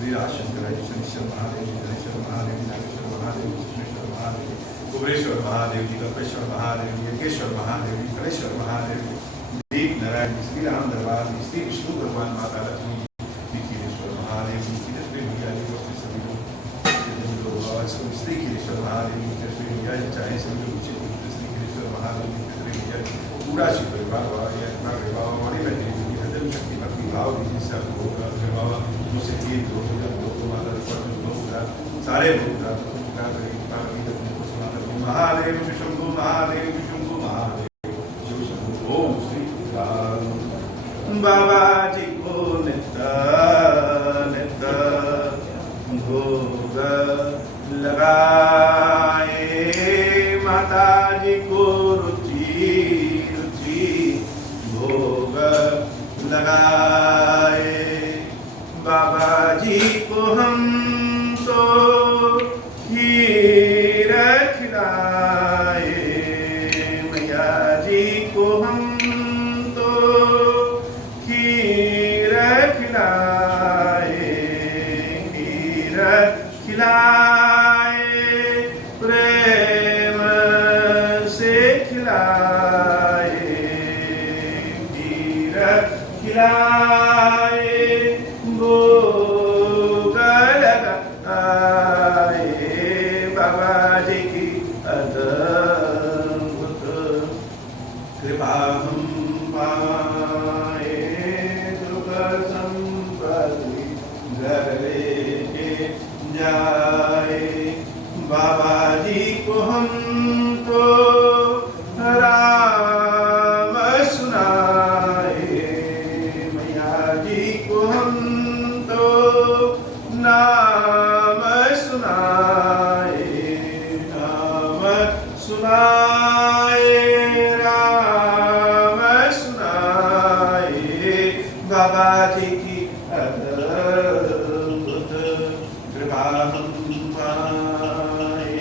श्री राजशंकर शनिश्वर महादेव जी, गणेश्वर महादेव जी, नागेश्वर महादेव जी, कृष्णेश्वर महादेव जी, कुबेरेश्वर महादेव जी, कल्पेश्वर महादेव जी, यज्ञेश्वर महादेव जी, गणेश्वर महादेव जी, दीप नारायण जी, श्री राम दरबार जी, श्री विष्णु भगवान, माता लक्ष्मी जी, खीरेश्वर महादेव जी, श्री भैया जी, सभी लोग श्री खीरेश्वर महादेव जी, श्री भैया जी, चाहे सभी लोग श्री खीरेश्वर महादेव जी, श्री भैया जी, पूरा शिव परिवार हमारी बैठे हृदय शक्ति भक्ति भाव मुझसे सारे महादेव शंभु महादेव शंभु महादेव शिव शंभु। ओम श्री राम। बाबा जी को नित्य नित्य भोग लगाए, माता जी को रुचि रुचि भोग लगाए, बाबा जी को हम तो खीर खिलाए, मैया जी को हम तो खीर खिलाए, खीर खिलाए, प्रेम से खिलाए, खीर खिलाए, भोग लगाए, बाबा जी की अद्भुत कृपा हम पाए, सुख संपत्ति घर लेके जाए, बाबा जी को हम तो राम सुनाए, मैया जी को हम तो नाम सुनाए, नाम सुनाए, राम सुनाए, बाबा जी की अद्भुत कृपा हम पाए,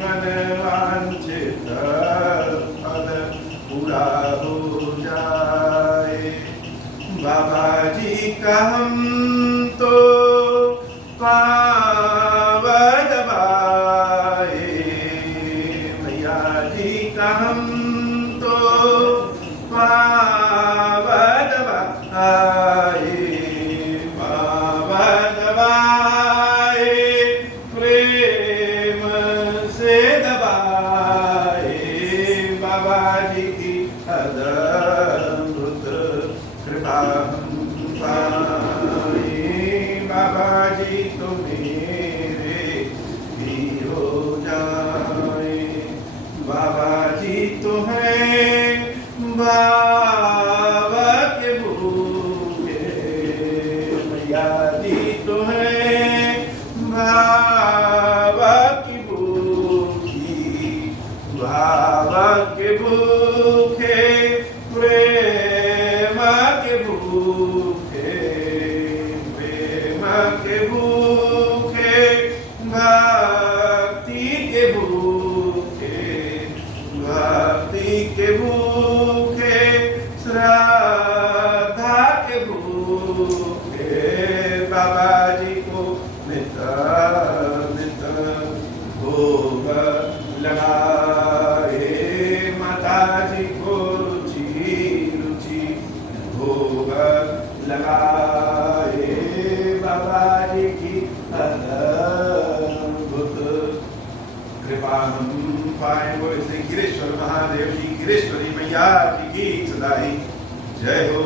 मन वांछित फल पूरा हो जाए, बाबा जी का हम तो पाँव दबाए, मैया जी का हम तो पाँव दबाए, पाँव दबाए, प्रेम से दबाए, बाबा जी की अद्भुत कृपा हम पाए, बाबा जी तो मेरे भी हो जाए, बाबा जी तो हैं बाबा के भूखे, मैया जी तो हैं बाबा की भूखी, बाबा के भूखे, प्रेम के भूखे, प्रेम के भूखे, भक्ति के भूखे, भक्ति के भूखे, श्रद्धा के भूखे, बाबा जी को नित नित भोग लगाए, माता जी को रुचि रुचि भोग लगाए, बाबा जी की अद्भुत कृपा हम पाए। बोले श्री गिरेश्वर महादेव जी, गिरेश्वरी मैया जी की सदाई जय हो।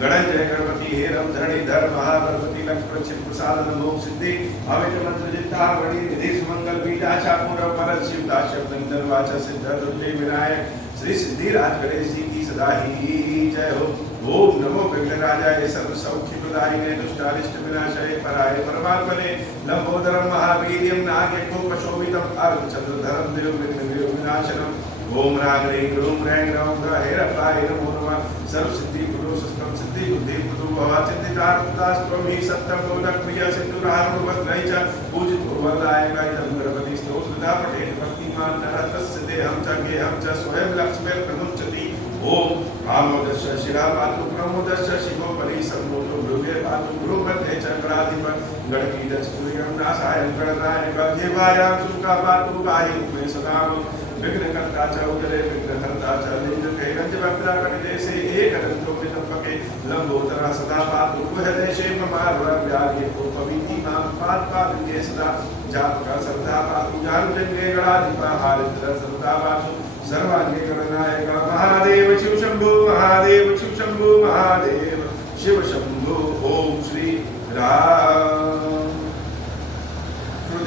गणजय गणपति हेरम धरणीधर महागणपति लक्ष्मण शिव प्रसाद नमो सिद्धि अमित मंत्र जिता वणि निधि सुमंगल बीजाचा पूर्व परत शिव दाशब नंदन वाचा सिद्ध दुर्जय विनायक श्री सिद्धि राज गणेश जी की सदा ही जय हो। ओम नमो विघ्न राजाय सर्व सौख्य प्रदायिने दुष्टारिष्ट विनाशाय पराय परमात्मने लंबोदरम महावीर्यम नागेको पशोभितम अर्धचंद्रधरम देव विघ्न विनाशनम। ओम राग रे ग्रूम रैंग राम हेरपाय नमो नमः। सर्व सिद्धि पुरुष सत्तम सिद्धि बुद्धि पुरु भवा चित्तिकार दास प्रभि सत्तम मोदक प्रिय सिद्धु राम वद्रैच पूजित भवदाय गायतम गणपति स्तोत्रदा पठेत भक्तिमान नरतस्य देहं च गेहं च स्वयं लक्ष्मी प्रमुच्यति। ओम रामोदस्य शिरा पातु प्रमोदस्य शिवो परि सम्मोदो भृगे पातु गुरुमध्ये च जिह्वायां शुका पातु काहि में सदा विघ्नकर्ता च उदरे विघ्नहर्ता च लिंगके गंजवक्त्राकटिदेशे एकदन्तो विदम्बके लंबोदरा सदा पातु गुहदेशे ममारुणव्याधि कोपवीति मां पात्पादिके सदा जातका सदा पातु जानुजंगे गणाधिपा हारिद्र सदा पातु सर्वांगे गणनायक महादेव शिव शंभु महादेव शिव शंभु महादेव शिव शंभु। ओम श्री राम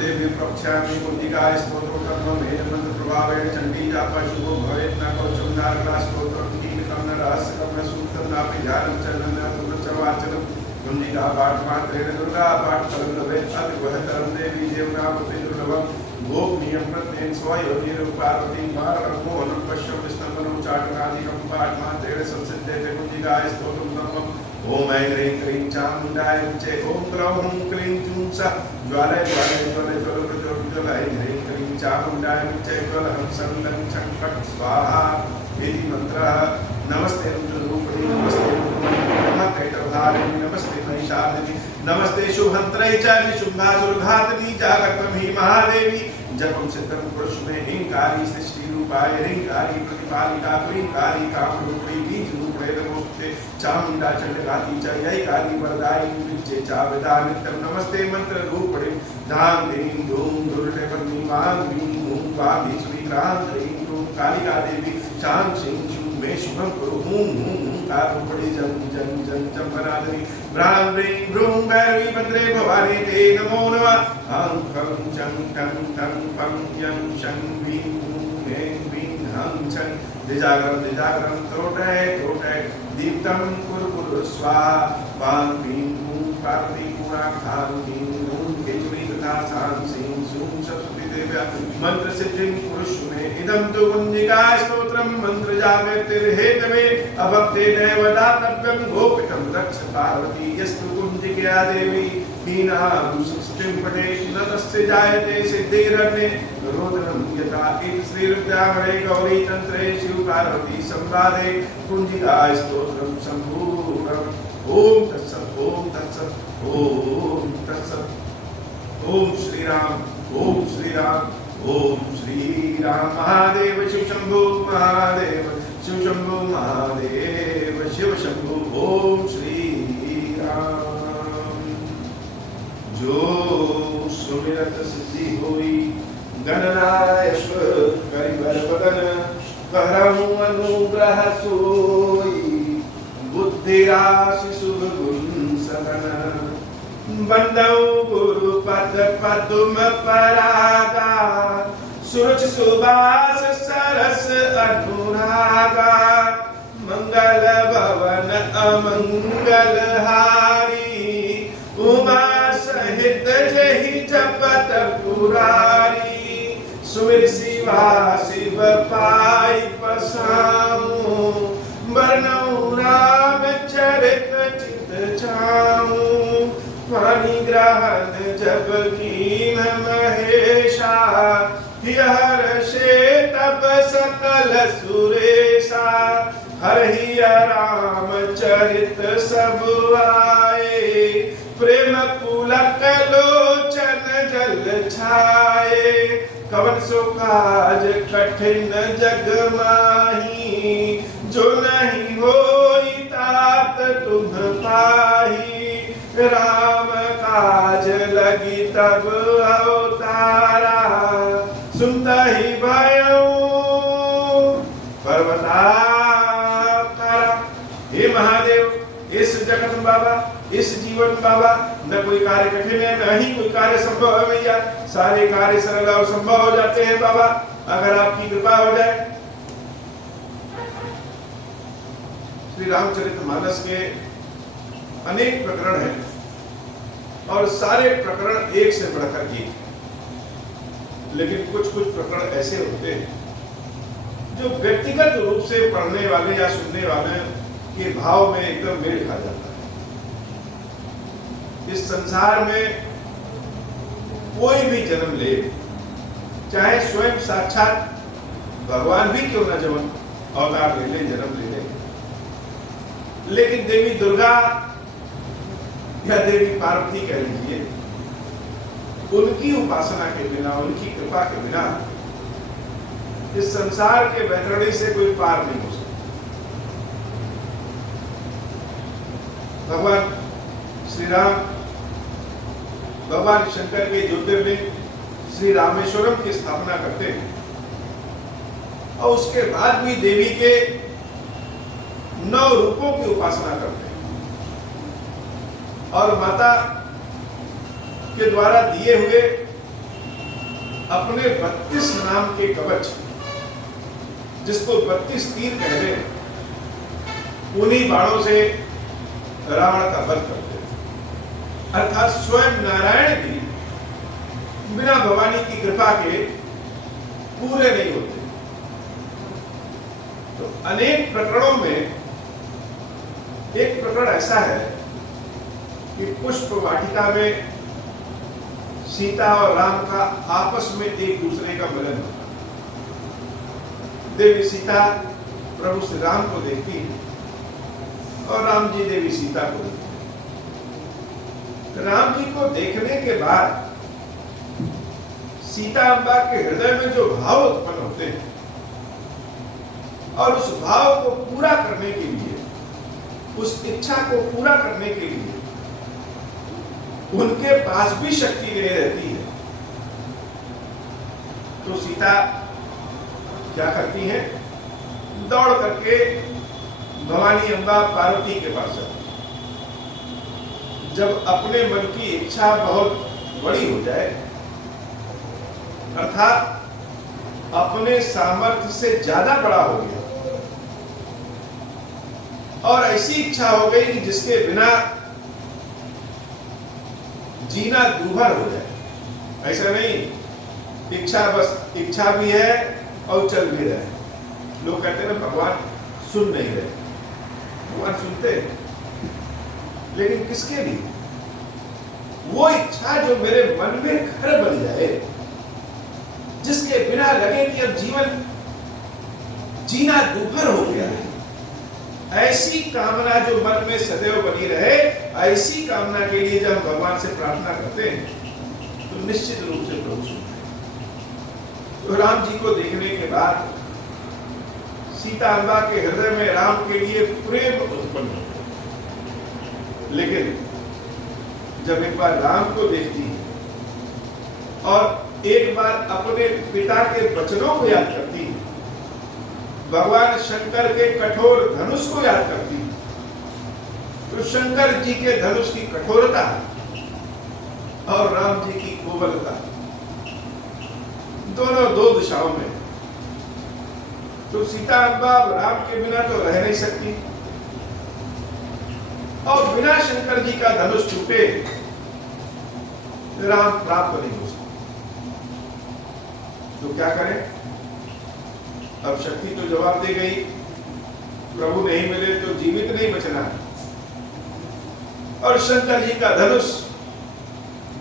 देवी प्रक्षामि कुंडिकाय स्तोत्रं कर्ममेन मंत्र प्रभावेण चंडी जापा शुभो भवेत् न कौशं नारदा स्तोत्रं कीलकं न रहस्यकं न सूत्रं नापि ध्यानं चरणं न चवाचनं कुंडिका पाठ मात्रेण दुर्गा पाठ फलं लभेत् अति वहतरं देवी देवनामते दुर्लभं गोपनीयं प्रत्येन स्वयोनिर पार्वतीं वारणं मोहनं पश्यं विष्णुवनं चाटनादिकं पाठ मात्रेण संसिद्धेते कुंडिकाय स्तोत्रं नमः। ओम ऐं ह्रीं क्लीं चामुण्डाय च ओम क्लौं हूं क्लीं जूं स ज्वालय ज्वालय ज्वलय ज्वल प्रज्वल ऐं ह्रीं क्लीं चामुण्डाय च ज्वलहं सं लं छं फट् स्वाहा इति मंत्रः। नमस्ते रुद्ररूपिणी नमस्ते रुद्रमहाकैटभारिणी नमस्ते महिषादिनी नमस्ते शुभहंत्रै च निशुम्भासुरघातिनी जागर्तमहि महादेवी जपं सिद्धं पुरुषमे हिंकारी सृष्टि रूपाय हिंकारी प्रतिपालिका क्लींकारी कामरूपिणी बीजरूपिणे नमोस्तुते चामुंडा चंडघाती च जयकारी वरदायिनी विच्चे च वेदानित्यं नमस्ते मंत्र रूपिणी धाम ह्रीं धूम दुर्टे पन्नी वां ह्रीं हूं वां सुविग्रहां ह्रीं धूम कालिका देवी शां शिं शुं मे शुभं कुरु हूं हूं कारुपड़ी जं जं जं चंपनादनी ब्रां ह्रीं भ्रूं भैरवी भद्रे भवानी ते नमो नमः। हं खं चं टं टं पं यं शं ह्रीं हूं ह्रीं ह्रीं हं छं दिजागरं त्रोटय दीप्तं कुरु कुरु स्वाहा वां ह्रीं हूं पार्वती पूर्णाखां ह्रीं हूं केशवी तथा सां सीं सूं सरस्वती देव्या मंत्र सिद्धिं पुरुषमे इदं तु कुंजिकाय स्तोत्रं मंत्र जागर्तिर्हेतवे अभक्ते नैव दातव्यं गोपितं रक्ष पार्वती यस्तु कुंजिका देवी हीनां सृष्टिं पठेत् न तस्य जायते सिद्धिरन्ये रोदनं यथा इति श्रीरुद्रामणे गौरी तंत्रे शिव पार्वती संवादे कुंजिकाय स्तोत्रं संपूर्णम्। ओम तत्सत् ओम तत्सत् ओम तत्सत्। ओम श्री राम ओम श्री राम ओम श्री राम। महादेव शिव शंभु महादेव शिव शंभु महादेव शिव शंभु। ओम श्री राम। जो सुमिरत सिद्धि होई गणनायश्वर करिबर बदन करहु अनुग्रह सोई बुद्धिराशि शुभ गुण सदन बंदौ गुरु पद पदुम परागा सुरुचि सुबास सरस अनुरागा मंगल भवन अमंगल हारी उमा सहित जहि जपत पुरारी सुमिर शिवा शिव पाई पसाऊं बरनऊ राम चरित चित छाऊं पानी ग्रहण जब कीन महेशा हर्षे तब सकल सुरेशा हरि राम चरित सब आए प्रेम पुलक लोचन जल छाए कवन सो काज कठिन जग माही जो नहीं होई तात तुम पाही राम काज लगी तब अवतारा सुनता ही भयो पर्वताकारा। हे महादेव इस जगत बाबा इस जीवन बाबा न कोई कार्य कठिन है न ही कोई कार्य संभव है भैया सारे कार्य सरल और संभव हो जाते हैं बाबा अगर आपकी कृपा हो जाए। श्री रामचरितमानस के अनेक प्रकरण हैं और सारे प्रकरण एक से बढ़कर एक, लेकिन कुछ कुछ प्रकरण ऐसे होते हैं जो व्यक्तिगत रूप से पढ़ने वाले या सुनने वाले के भाव में एकदम मेल खा जाता है। इस संसार में कोई भी जन्म ले चाहे स्वयं साक्षात भगवान भी क्यों न जन्म अवतार ले ले जन्म ले ले, लेकिन देवी दुर्गा या देवी पार्वती कह लीजिए उनकी उपासना के बिना, उनकी कृपा के बिना इस संसार के वैतरणी से कोई पार नहीं हो सकता। भगवान श्री राम, भगवान शंकर के ज्योतिर्लिंग श्री रामेश्वरम की स्थापना करते हैं और उसके बाद भी देवी के 9 रूपों की उपासना करते हैं और माता के द्वारा दिए हुए अपने 32 नाम के कवच, जिसको 32 तीर कहते हैं, उन्हीं बाणों से रावण का वध करते हैं। अर्थात स्वयं नारायण भी बिना भवानी की कृपा के पूरे नहीं होते। तो अनेक प्रकरणों में एक प्रकरण ऐसा है कि पुष्प वाटिका में सीता और राम का आपस में एक दूसरे का मिलन होता है। देवी सीता प्रभु श्री राम को देखती है और राम जी देवी सीता को देखते हैं। राम जी को देखने के बाद सीता अम्बा के हृदय में जो भाव उत्पन्न होते हैं और उस भाव को पूरा करने के लिए, उस इच्छा को पूरा करने के लिए उनके पास भी शक्ति नहीं रहती है, तो सीता क्या करती हैं? दौड़ करके भवानी अम्बा पार्वती के पास जाती है। जब अपने मन की इच्छा बहुत बड़ी हो जाए, अर्थात अपने सामर्थ्य से ज्यादा बड़ा हो गया और ऐसी इच्छा हो गई कि जिसके बिना जीना दूभर हो जाए, ऐसा नहीं इच्छा, बस इच्छा भी है और चल भी रहे। लोग कहते हैं ना भगवान सुन नहीं रहे। भगवान सुनते हैं, लेकिन किसके लिए? वो इच्छा जो मेरे मन में घर बन जाए, जिसके बिना लगे कि अब जीवन जीना दूभर हो गया है, ऐसी कामना जो मन में सदैव बनी रहे, ऐसी कामना के लिए जब भगवान से प्रार्थना करते हैं तो निश्चित रूप से प्रभु सुनते हैं। तो राम जी को देखने के बाद सीता अम्बा के हृदय में राम के लिए प्रेम उत्पन्न होता है। लेकिन जब एक बार राम को देखती है और एक बार अपने पिता के वचनों को याद करती है, भगवान शंकर के कठोर धनुष को याद करती है, तो शंकर जी के धनुष की कठोरता और राम जी की कोमलता, दोनों दो दिशाओं में, तो सीता अम्बा राम के बिना तो रह नहीं सकती और बिना शंकर जी का धनुष छूटे राम प्राप्त नहीं हो सकता। तो क्या करें? अब शक्ति तो जवाब दे गई, प्रभु नहीं मिले तो जीवित नहीं बचना, और शंकर जी का धनुष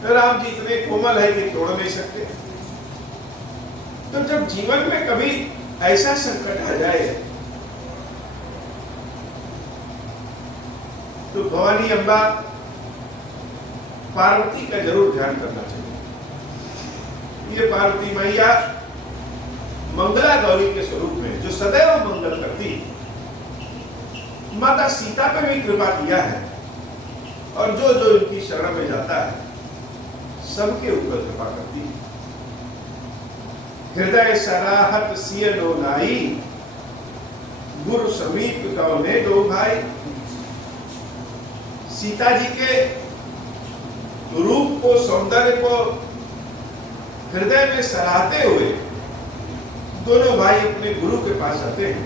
राम जी इतने कोमल है कि तोड़ नहीं सकते। तो जब जीवन में कभी ऐसा संकट आ जाए तो भवानी अम्बा पार्वती का जरूर ध्यान करना चाहिए। ये पार्वती मैया मंगला गौरी के स्वरूप में जो सदैव मंगल करती, माता सीता पे भी कृपा किया है और जो जो इनकी शरण में जाता है सबके ऊपर कृपा करती है। हृदय सराहत सिय लो नाई, गुरु समीप गौने दो भाई। सीता जी के रूप को, सौंदर्य को हृदय में सराहते हुए दोनों भाई अपने गुरु के पास जाते हैं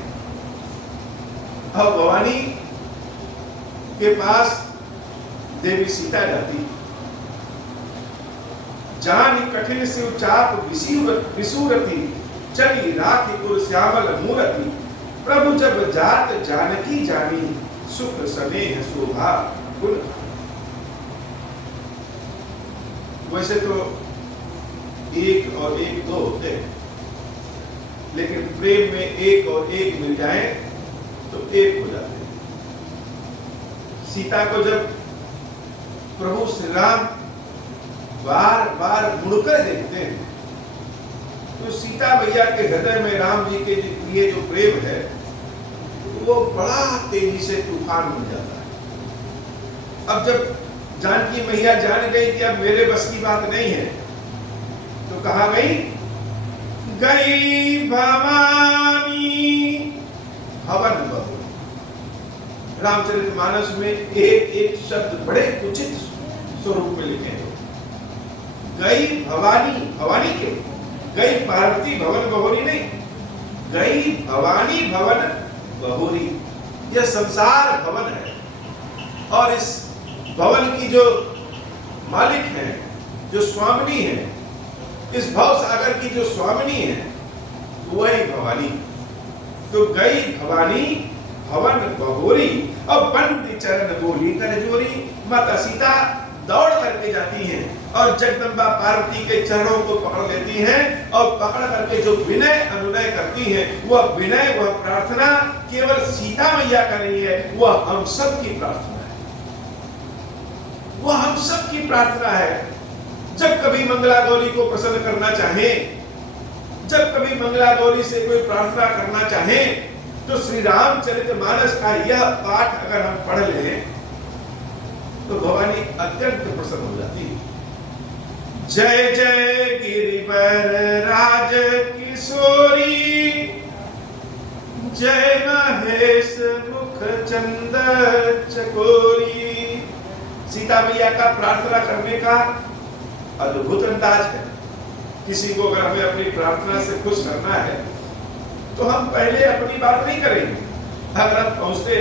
और भवानी के पास देवी सीता जाती। जान कठिन से चाप विसूरती, चली राखी गुर श्यामल मूरति। प्रभु जब जात जानकी जानी, सुख स्नेह शोभा गुण। वैसे तो एक और एक दो होते हैं, लेकिन प्रेम में एक और एक मिल जाए तो एक हो जाते हैं। सीता को जब प्रभु श्री राम बार बार मुड़कर देखते हैं तो सीता मैया के हृदय में राम जी के लिए जो प्रेम है वो बड़ा तेजी से तूफान बन जाता है। अब जब जानकी मैया जान गई कि अब मेरे बस की बात नहीं है तो कहा गई भवानी हवन बहु। रामचरितमानस में एक एक शब्द बड़े उचित स्वरूप में लिखे हैं। गई भवानी, भवानी के गई पार्वती भवन बहुरी नहीं, गई भवानी भवन बहुरी। यह संसार भवन है और इस भवन की जो मालिक है, जो स्वामिनी है, इस भव सागर की जो स्वामिनी है वही भवानी। तो गई भवानी भवन बहुरी। अब बंद चरण बोली कर जोरी। माता सीता दौड़ करके जाती हैं और जगदम्बा पार्वती के चरणों को पकड़ लेती हैं और पकड़ करके जो विनय अनुनय करती हैं, वह विनय, वह प्रार्थना केवल सीता मैया का नहीं है, वह हम सब की प्रार्थना है। वह हम सब की प्रार्थना है। जब कभी मंगला गौरी को प्रसन्न करना चाहे, जब कभी मंगला गौरी से कोई प्रार्थना करना चाहे तो श्री रामचरितमानस का यह पाठ अगर हम पढ़ लें तो भवानी अत्यंत प्रसन्न हो जाती है। जय जय गिरिवर राज किशोरी, जय महेश मुख चंद चकोरी। सीता मैया का प्रार्थना करने का अद्भुत अंदाज है। किसी को अगर हमें अपनी प्रार्थना से खुश करना है तो हम पहले अपनी बात नहीं करेंगे। अगर हम पहुंचते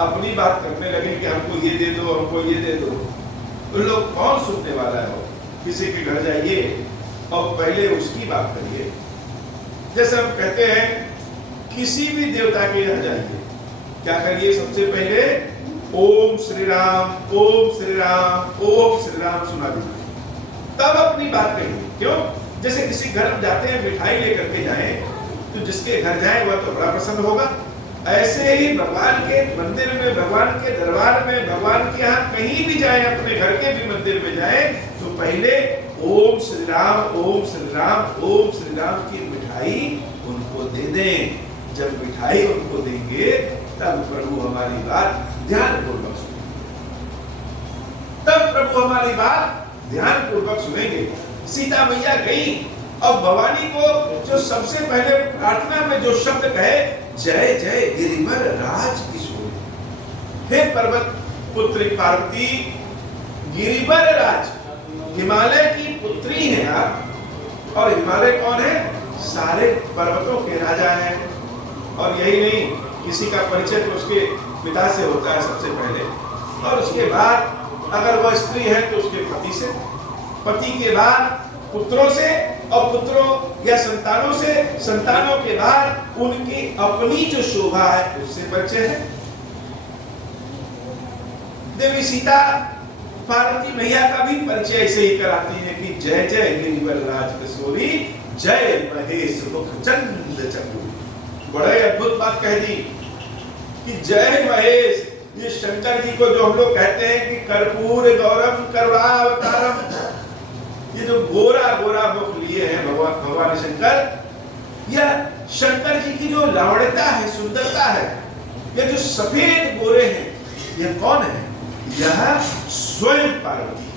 अपनी बात करने लगे कि हमको ये दे दो, हमको ये दे दो, तो लोग कौन सुनने वाला है? किसी के घर जाइए और पहले उसकी बात करिए। जैसे हम कहते हैं किसी भी देवता के यहाँ जाइए, क्या करिए? सबसे पहले ओम श्री राम, ओम श्री राम, ओम श्री राम सुना दीजिए, तब अपनी बात करिए। क्यों? जैसे किसी घर जाते हैं, मिठाई लेकर के जाएं तो जिसके घर जाए वह तो बड़ा प्रसन्न होगा। ऐसे ही भगवान के मंदिर में, भगवान के दरबार में, भगवान के यहाँ कहीं भी जाए, अपने घर के भी मंदिर में जाए तो पहले ओम श्री राम, ओम श्री राम, ओम श्री राम की मिठाई उनको दे दें। जब मिठाई उनको देंगे तब प्रभु हमारी बात ध्यानपूर्वक सुनेंगे, तब प्रभु हमारी बात ध्यानपूर्वक सुनेंगे। सीता मैया गई और भवानी को जो सबसे पहले प्रार्थना में जो शब्द कहे, जय जय गिरिवर राज किशोरी। हे पर्वत पुत्री पार्वती, गिरिवर राज, हिमालय की पुत्री है आप। और हिमालय कौन है? सारे पर्वतों के राजा हैं। और यही नहीं, किसी का परिचय तो उसके पिता से होता है सबसे पहले, और उसके बाद अगर वह स्त्री है तो उसके पति से, पति के बाद पुत्रों से, और पुत्रों या संतानों से, संतानों के बाद उनकी अपनी जो शोभा है उससे बच्चे हैं। देवी सीता पार्वती मैया का भी परिचय ऐसे ही कराती है कि जय जय गिरिवर राज किशोरी, जय महेश मुख चंद चकोरी। बड़े अद्भुत बात कह दी कि जय महेश। ये शंकर जी को जो हम लोग कहते हैं कि कर्पूर गौरम करुणावतारम, ये जो गोरा गोरा मुख लिए हैं भगवान शंकर, यह शंकर जी की जो लावण्यता है, सुंदरता है, ये जो सफेद गोरे हैं, यह कौन है? यह स्वयं पार्वती।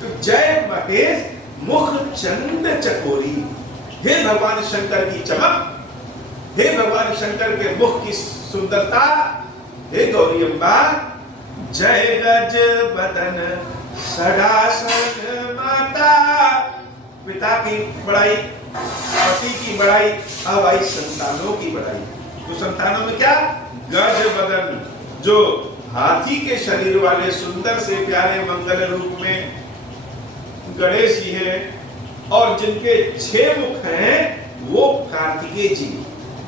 तो जय महेश मुख चंद चकोरी। हे भगवान शंकर की चमक, हे भगवान शंकर के मुख की सुंदरता, हे गौरी अम्बा। जय गज बदन सडासन माता। पिता की बड़ाई, पति की बड़ाई, अब आई संतानों की बड़ाई। तो संतानों में क्या? गज बदन, जो हाथी के शरीर वाले सुंदर से प्यारे मंगल रूप में गणेश जी हैं, और जिनके 6 मुख हैं वो कार्तिकेय जी,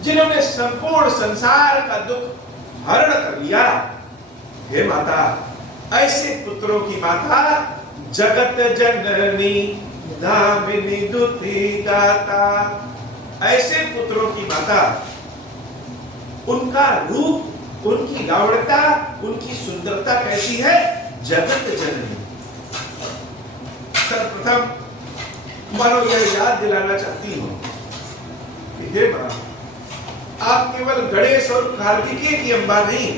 जिन्होंने संपूर्ण संसार का दुख हरण कर लिया। हे माता, ऐसे पुत्रों की माता, जगत जननी दामिनी दुति गाता। ऐसे पुत्रों की माता, उनका रूप, उनकी लावण्यता, उनकी सुंदरता कैसी है? जगत जननी। सर्वप्रथम मानो यह याद दिलाना चाहती हूँ कि हे मां, आप केवल गणेश और कार्तिकेय की अम्बा नहीं,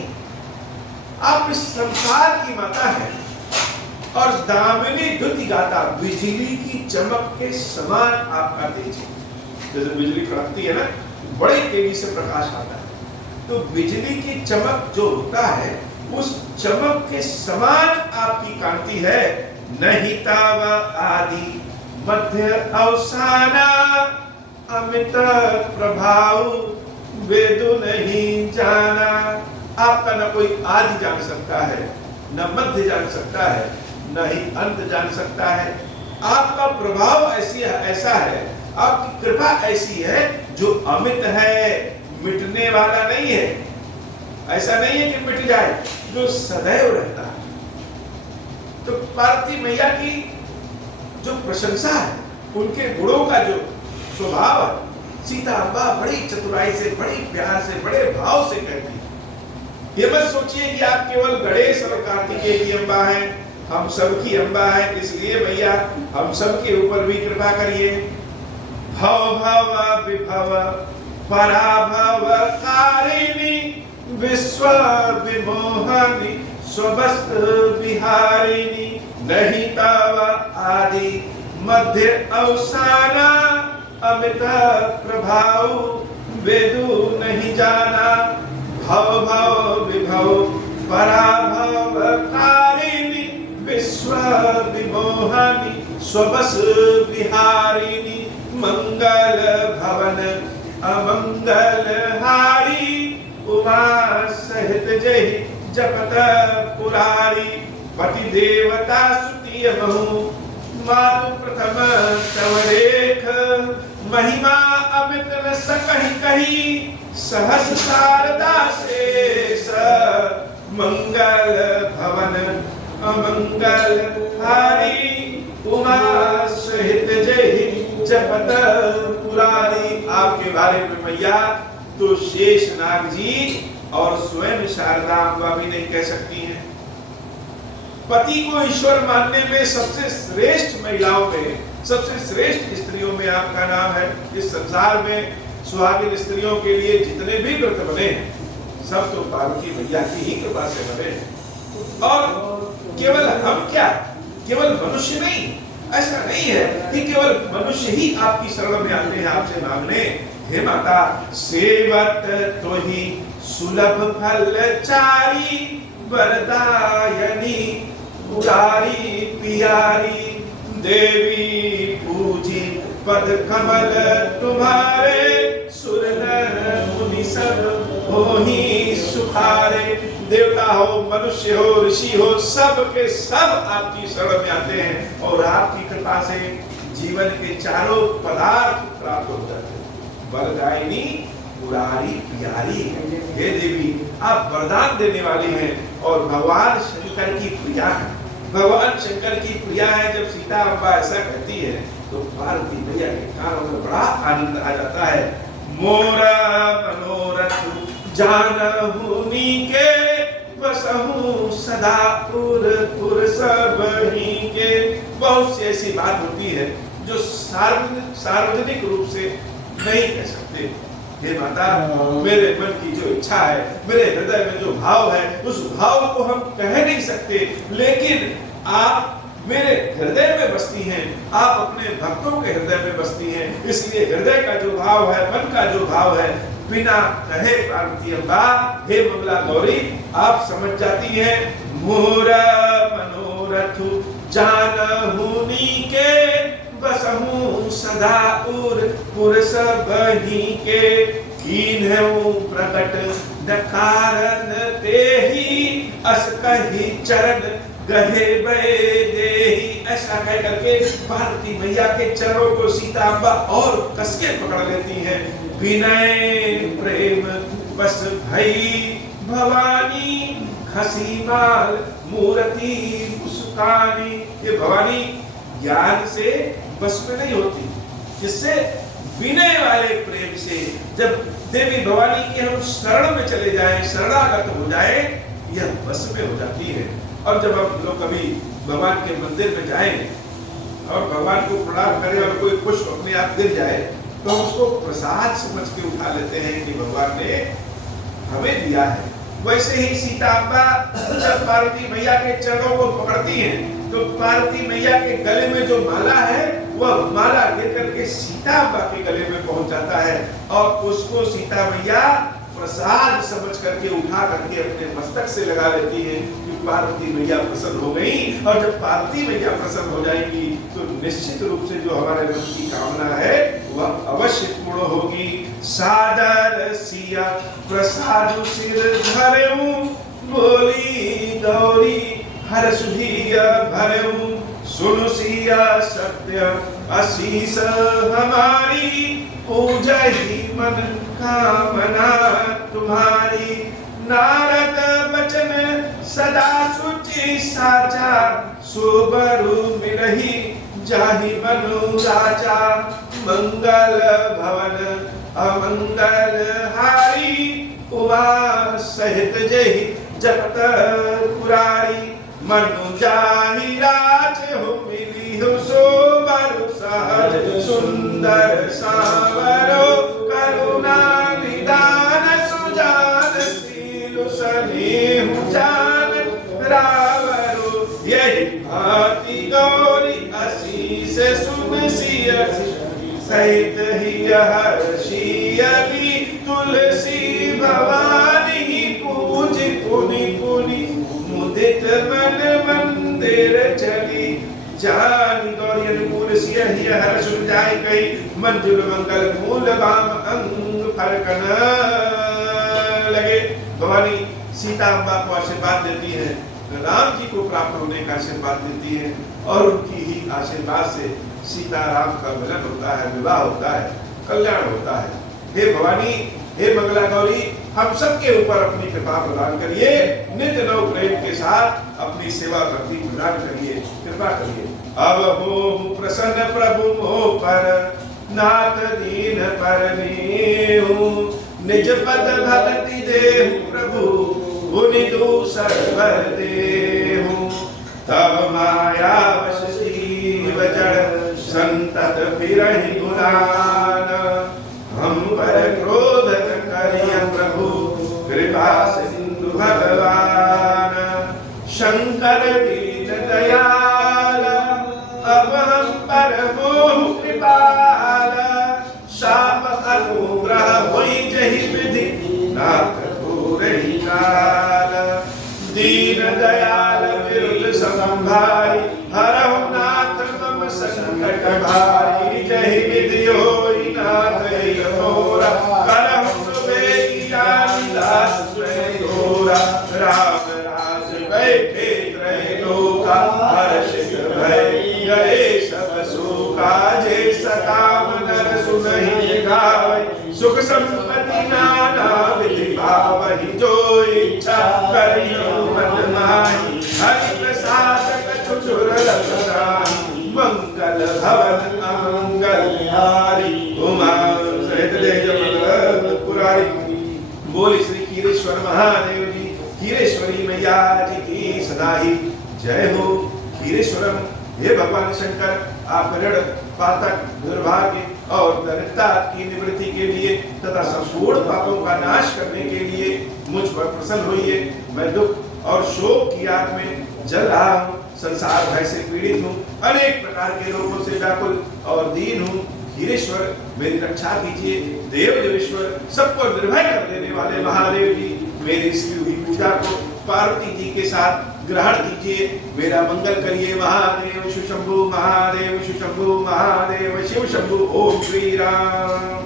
आप इस संसार की माता है और दामिनी द्युति गाता, बिजली की चमक के समान आपका तेज है। जैसे बिजली कड़कती है ना, बड़ी तेजी से प्रकाश आता है, तो बिजली की चमक जो होता है उस चमक के समान आपकी कांति है। नहीं ताव आदि मध्य अवसाना, अमित प्रभाव वेदु नहीं जाना। आपका न कोई आदि जान सकता है, न मध्य जान सकता है, न ही अंत जान सकता है। आपका प्रभाव ऐसा है, आपकी कृपा ऐसी है जो अमित है, मिटने वाला नहीं है। ऐसा नहीं है कि मिट जाए, जो सदैव रहता है। तो पार्वती मैया की जो प्रशंसा है, उनके गुणों का जो स्वभाव है, सीता अम्बा बड़ी चतुराई से, बड़ी प्यार से, बड़े भाव से कहती है। ये मत सोचिए कि आप केवल गणेश और कार्तिकेय की अम्बा हैं, हम सबकी अम्बा है, इसलिए भैया हम सबके ऊपर भी कृपा करिए। भव भव विभव पराभव कारिणी, विश्व विमोहनी स्वस्त विहारिणी। नहीं तव आदि मध्य अवसाना, अमित प्रभाव वेदु नहीं जाना। भव भव विभव पराभव कारिणी, विश्व विमोहनी स्वबस विहारिणी। मंगल भवन अमंगल हारी, उमा सहित जय जपत पुरारी। पति देवता सुतिय बहु, मातु प्रथम तव रेख। महिमा अमित न सकहि कही, सहस शारदा शेष। मंगल भवन अमंगल हारी, उमा सहित जय जपत पुरारी। आपके बारे में मैया तो शेष नाग जी और स्वयं शारदा अम्बा भी नहीं कह सकती हैं। पति को ईश्वर मानने में सबसे श्रेष्ठ महिलाओं में, सबसे श्रेष्ठ स्त्रियों में आपका नाम है। इस संसार में सुहागिन स्त्रियों के लिए जितने भी व्रत बने हैं, सब तो पार्वती मैया की ही कृपा से बने हैं। और केवल हम क्या, केवल मनुष्य नहीं, ऐसा नहीं है कि केवल मनुष्य ही आपकी शरण में आते हैं आपसे मांगने। हे माता, सेवत तो ही सुलभ फल चारी, वरदायनी पुरारी पियारी। देवी पूजी पद कमल तुम्हारे, सुर नर मुनि सब होहि सुखारे। देवता हो, मनुष्य हो, ऋषि हो, सब के सब आपकी शरण में आते हैं और आपकी कृपा से जीवन के चारों पदार्थ प्राप्त हो जाते हैं। वरदायिनी पुरारी प्यारी। हे देवी, आप वरदान देने वाली हैं और भगवान शंकर की प्रिया है। भगवान शंकर की प्रिया है। जब सीता अम्बा ऐसा कहती है तो पार्वती मैया के कानों में बड़ा आनंद आ जाता है। मोरा मनोरथ जानहु नीके, बसहु सदा पुर पुर सबही के। बहुत सी ऐसी बात होती है जो सार्वजनिक रूप से नहीं कह सकते। हे माता, मेरे मन की जो इच्छा है, मेरे हृदय में जो भाव है, उस भाव को हम कह नहीं सकते, लेकिन आप मेरे हृदय में बसती हैं, आप अपने भक्तों के हृदय में बसती हैं। इसलिए हृदय का जो भाव है, मन का जो भाव है, बिना कहे पार्वती अम्बा, हे मंगला गौरी, आप समझ जाती हैं। मोरा मनोरथ जानहु नीके, बसहु सदा उर पुर सबही के। कीन्हु प्रकट न कारण तेहि, अस कहि चरण गहे बे देहि। ऐसा कह करके पार्वती मैया के चरणों को सीता अम्बा और कसके पकड़ लेती हैं। विनय प्रेम बस भई भवानी, खसी माल मूर्ति मुस्कानी। ये भवानी ज्ञान से बस में नहीं होती, जिससे विनय वाले प्रेम से जब देवी भवानी के हम शरण में चले जाएं, शरणागत हो जाएं, यह बस में हो जाती है। और जब हम लोग कभी भगवान के मंदिर में जाएं और भगवान को प्रणाम करें और कोई पुष्प अपने आप गिर जाए तो हम उसको प्रसाद समझ के उठा लेते हैं कि भगवान ने हमें दिया है। वैसे ही सीता अम्बा जब पार्वती मैया के चरणों को पकड़ती हैं तो पार्वती मैया के गले में जो माला है वह माला लेकर के सीता अम्बा के गले में पहुंच जाता है और उसको सीता मैया प्रसाद समझ करके उठा करके अपने मस्तक से लगा लेती है कि पार्वती मैया प्रसन्न हो गई। और जब पार्वती मैया प्रसन्न हो जाएगी तो निश्चित रूप से जो हमारे मन की कामना है वह अवश्य पूर्ण होगी। सादर सिया प्रसाद सिर धरऊं बोली गौरी हर सुधिया भरऊं सुन सिया सत्य आशीष हमारी पूजा ही मन कामना तुम्हारी। नारद बचन सदा सुचि साचा सोबरु मिलहि जाहि बनु राजा। मंगल भवन अमंगल हारी उमा सहित जहि जपत पुरारी। मनु जाहि राज हो मिली हो सोबरु सहज सुंदर सावरो करुणा निदान सुजान सीलु सनेहु जान रावरो। यही भांति गौरी आशीष सुन सिय सहित ही हर्षियली तुलसी भवानी पूज पुनि पुनि मुदित मन मंदिर चली। जानी गौरी अनुकूल सिय ही हर्ष जाय कही मंजुल मंगल मूल बाम अंग फरकन लगे। भवानी सीता अम्बा को आशीर्वाद देती है, राम जी को प्राप्त होने का आशीर्वाद देती है और उनकी ही आशीर्वाद से सीता राम का मिलन होता है, विवाह होता है, कल्याण होता है। हे भवानी, हे मंगला गौरी, हम सबके ऊपर अपनी कृपा प्रदान करिए। नित्य नव प्रेम के साथ अपनी सेवा भक्ति प्रदान करिए, कृपा करिए। अब हो प्रसन्न प्रभु मोह पर नाथ दीन पर नेहु निज पद भक्ति देहु प्रभु उनि दूसर वर देहु। तब माया वश जीव जड़ संतत फिरहि गुणान हम पर क्रोध करिय प्रभु कृपा सिंधु भगवान। शंकर दीन दयाल अब हम पर मोह कृपाल। शाप अनुग्रह होई जहि विधि नाथ पूरहि काल। दीन दयाल विरुद्ध संभाई हरहु नाथ मम संकट भाई। जहि विधि होई नाथ मोरा करहु सुबेगी जानि दास तोरा। राम राज बैठे त्रैलोका हर्षित भय गए सब शोका। जे सकाम नर सुनहि गावै सुख संपत्ति नाना विधि पावहि। जो इच्छा करियो मन माहि हरि प्रसाद कछु दुर्लभ नाही। मंगल भवन अमंगल हारी उमा सहित जय पुरारी। बोली श्री खीरेश्वर महादेव जी, खीरेश्वरी मैया जी की सदा ही जय हो। खीरेश्वरम, हे भगवान शंकर, आप ऋण पातक दुर्भाग्य और दरिद्रता की निवृत्ति के लिए तथा संपूर्ण पापों का नाश करने के लिए मुझ पर प्रसन्न होइए। मैं दुख और शोक की आग में जल रहा हूँ, संसार भय से पीड़ित हूँ, अनेक प्रकार के रोगों से व्याकुल और दीन हूँ। खीरेश्वर, मेरी रक्षा कीजिए। देव देवेश्वर, सबको निर्भय कर देने वाले महादेव जी, मेरी इसकी हुई पूजा को पार्वती जी के साथ ग्रहण कीजिए, मेरा मंगल करिए। महादेव शिव शंभु, महादेव शिव शंभु, महादेव शिव शंभु। ओम श्री राम।